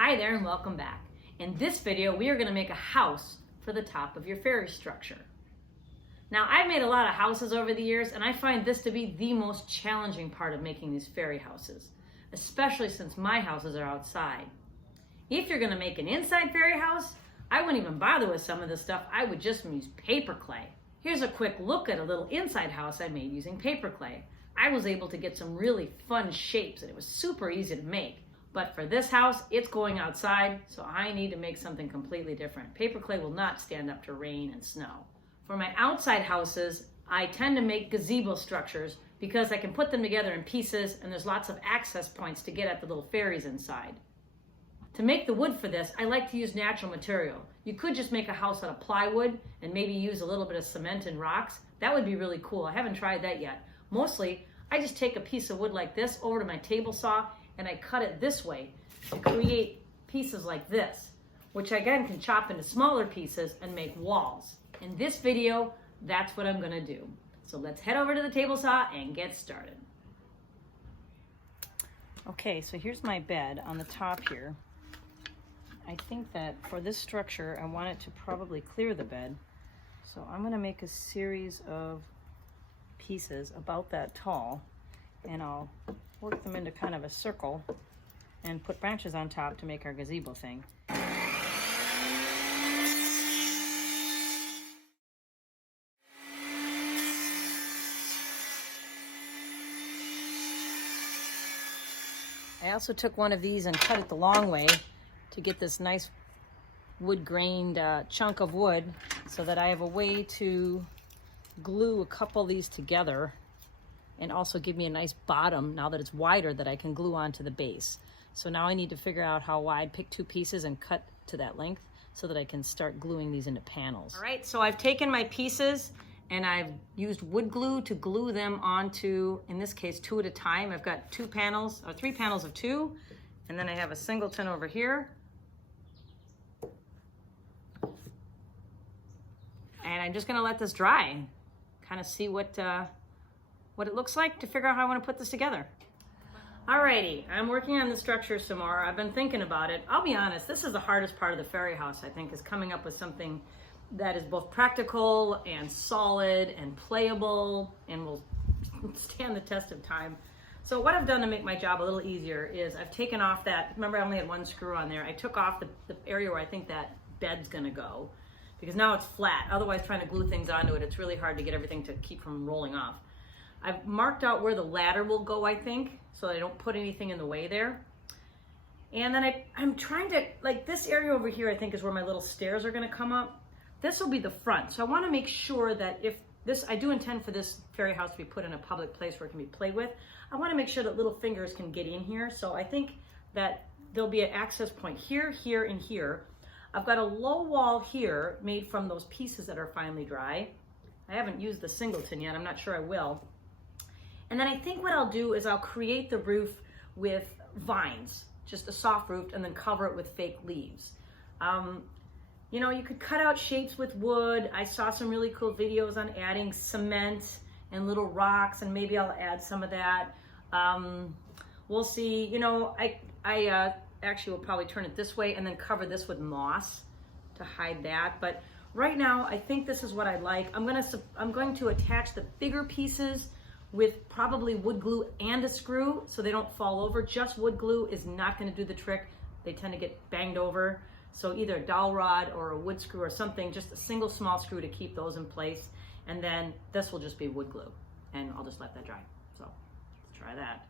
Hi there and welcome back. In this video, we are going to make a house for the top of your fairy structure. Now, I've made a lot of houses over the years, and I find this to be the most challenging part of making these fairy houses, especially since my houses are outside. If you're going to make an inside fairy house, I wouldn't even bother with some of this stuff. I would just use paper clay. Here's a quick look at a little inside house I made using paper clay. I was able to get some really fun shapes, and it was super easy to make. But for this house, it's going outside, so I need to make something completely different. Paper clay will not stand up to rain and snow. For my outside houses, I tend to make gazebo structures because I can put them together in pieces and there's lots of access points to get at the little fairies inside. To make the wood for this, I like to use natural material. You could just make a house out of plywood and maybe use a little bit of cement and rocks. That would be really cool. I haven't tried that yet. Mostly, I just take a piece of wood like this over to my table saw and I cut it this way to create pieces like this, which I again can chop into smaller pieces and make walls. In this video, that's what I'm gonna do. So let's head over to the table saw and get started. Okay, so here's my bed on the top here. I think that for this structure, I want it to probably clear the bed. So I'm gonna make a series of pieces about that tall, and I'll work them into kind of a circle and put branches on top to make our gazebo thing. I also took one of these and cut it the long way to get this nice wood grained chunk of wood so that I have a way to glue a couple of these together and also give me a nice bottom now that it's wider that I can glue onto the base. So now I need to figure out how wide, pick two pieces and cut to that length so that I can start gluing these into panels. All right, so I've taken my pieces and I've used wood glue to glue them onto, in this case, 2 at a time. I've got 2 panels, or 3 panels of 2, and then I have a singleton over here. And I'm just gonna let this dry, kind of see what it looks like to figure out how I want to put this together. Alrighty, I'm working on the structure some more. I've been thinking about it. I'll be honest, this is the hardest part of the fairy house, I think, is coming up with something that is both practical and solid and playable and will stand the test of time. So what I've done to make my job a little easier is I've taken off that, remember I only had 1 screw on there, I took off the area where I think that bed's gonna go, because now it's flat. Otherwise, trying to glue things onto it, it's really hard to get everything to keep from rolling off. I've marked out where the ladder will go, I think, so I don't put anything in the way there. And then I'm trying to, like this area over here, I think is where my little stairs are gonna come up. This will be the front. So I wanna make sure that if this, I do intend for this fairy house to be put in a public place where it can be played with. I wanna make sure that little fingers can get in here. So I think that there'll be an access point here, here, and here. I've got a low wall here made from those pieces that are finally dry. I haven't used the singleton yet, I'm not sure I will. And then I think what I'll do is I'll create the roof with vines, just a soft roof, and then cover it with fake leaves. You know, you could cut out shapes with wood. I saw some really cool videos on adding cement and little rocks, and maybe I'll add some of that. We'll see. You know, I actually will probably turn it this way and then cover this with moss to hide that. But right now, I think this is what I like. I'm going to attach the bigger pieces with probably wood glue and a screw so they don't fall over. Just wood glue is not going to do the trick. They tend to get banged over. So either a dowel rod or a wood screw or something, just a single small screw to keep those in place. And then this will just be wood glue, and I'll just let that dry. So let's try that.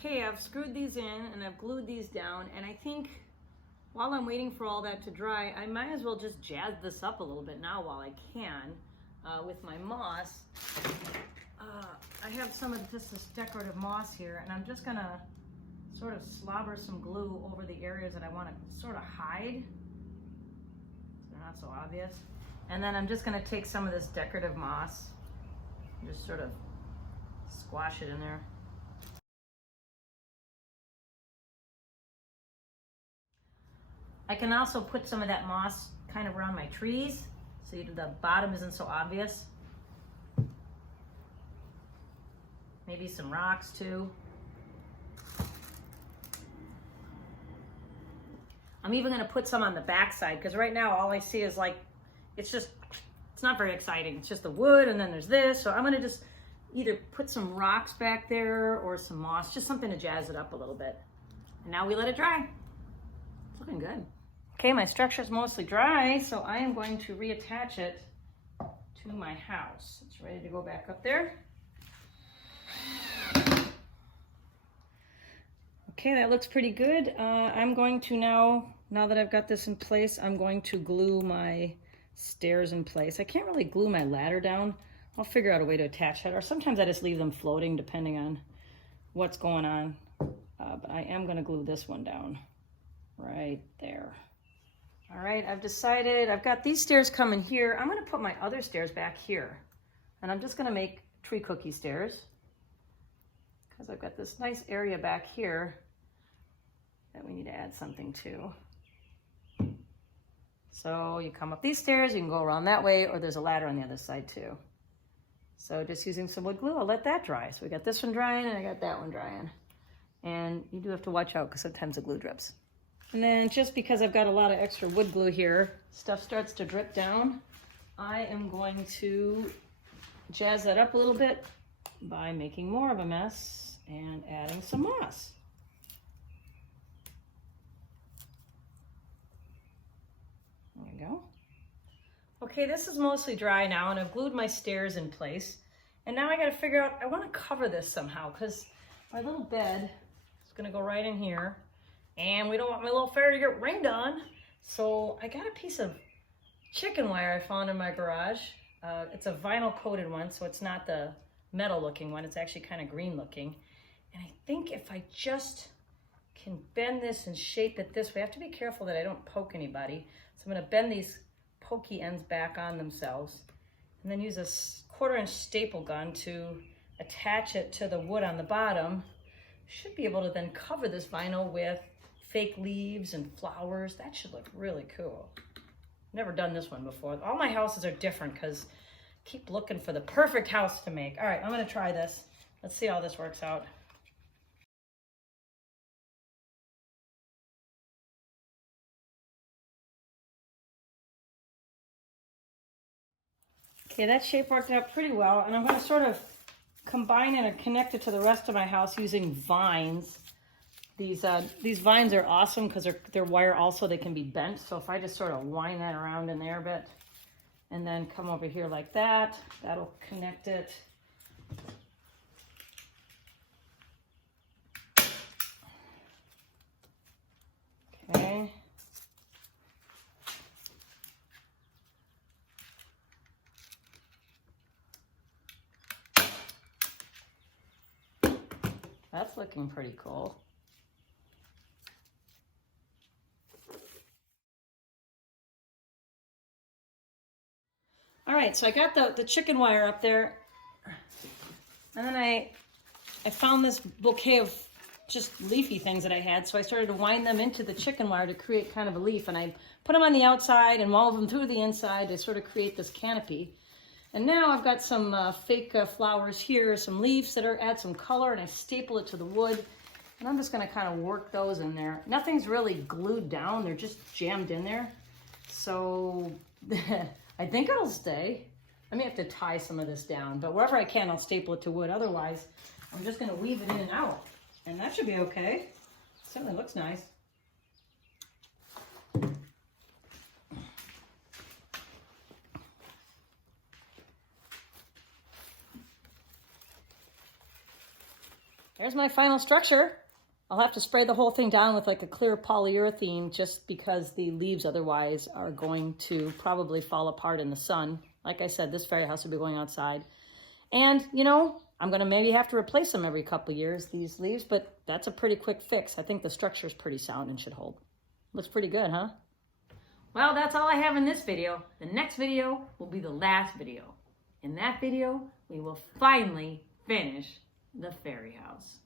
Okay, I've screwed these in and I've glued these down, and I think while I'm waiting for all that to dry, I might as well just jazz this up a little bit now while I can with my moss. I have some of this decorative moss here, and I'm just gonna sort of slobber some glue over the areas that I want to sort of hide. So they're not so obvious. And then I'm just gonna take some of this decorative moss Just sort of squash it in there. I can also put some of that moss kind of around my trees so the bottom isn't so obvious. Maybe some rocks too. I'm even gonna put some on the back side because right now all I see is like, it's not very exciting. It's just the wood and then there's this. So I'm gonna just either put some rocks back there or some moss, just something to jazz it up a little bit. And now we let it dry. It's looking good. Okay, my structure's mostly dry, so I am going to reattach it to my house. It's ready to go back up there. Okay, that looks pretty good. I'm going to now that I've got this in place, I'm going to glue my stairs in place. I can't really glue my ladder down. I'll figure out a way to attach that, or sometimes I just leave them floating depending on what's going on. But I am gonna glue this one down right there. All right, I've decided, I've got these stairs coming here. I'm gonna put my other stairs back here. And I'm just gonna make tree cookie stairs because I've got this nice area back here that we need to add something to. So you come up these stairs, you can go around that way, or there's a ladder on the other side too. So just using some wood glue, I'll let that dry. So we got this one drying and I got that one drying. And you do have to watch out because sometimes the glue drips. And then just because I've got a lot of extra wood glue here, stuff starts to drip down. I am going to jazz that up a little bit by making more of a mess and adding some moss. There we go. Okay, this is mostly dry now and I've glued my stairs in place. And now I gotta figure out, I wanna cover this somehow because my little bed is gonna go right in here and we don't want my little fairy to get rained on. So I got a piece of chicken wire I found in my garage. It's a vinyl coated one, so it's not the metal looking one. It's actually kind of green looking. And I think if I just can bend this and shape it this way, I have to be careful that I don't poke anybody. So I'm gonna bend these pokey ends back on themselves and then use a 1/4-inch staple gun to attach it to the wood on the bottom. Should be able to then cover this vinyl with fake leaves and flowers. That should look really cool. Never done this one before. All my houses are different because I keep looking for the perfect house to make. All right, I'm gonna try this. Let's see how this works out. Okay, that shape worked out pretty well, and I'm going to sort of combine it and connect it to the rest of my house using vines. These vines are awesome because they're wire also, they can be bent. So if I just sort of wind that around in there a bit and then come over here like that, that'll connect it. Okay. That's looking pretty cool. All right, so I got the chicken wire up there, and then I found this bouquet of just leafy things that I had, so I started to wind them into the chicken wire to create kind of a leaf, and I put them on the outside and wove them through the inside to sort of create this canopy. And now I've got some fake flowers here, some leaves that add some color, and I staple it to the wood. And I'm just gonna kind of work those in there. Nothing's really glued down, they're just jammed in there. So I think it'll stay. I may have to tie some of this down, but wherever I can, I'll staple it to wood. Otherwise, I'm just gonna weave it in and out. And that should be okay. Certainly looks nice. There's my final structure. I'll have to spray the whole thing down with like a clear polyurethane just because the leaves otherwise are going to probably fall apart in the sun. Like I said, this fairy house will be going outside. And, you know, I'm going to maybe have to replace them every couple of years, these leaves, but that's a pretty quick fix. I think the structure is pretty sound and should hold. Looks pretty good, huh? Well, that's all I have in this video. The next video will be the last video. In that video, we will finally finish the fairy house.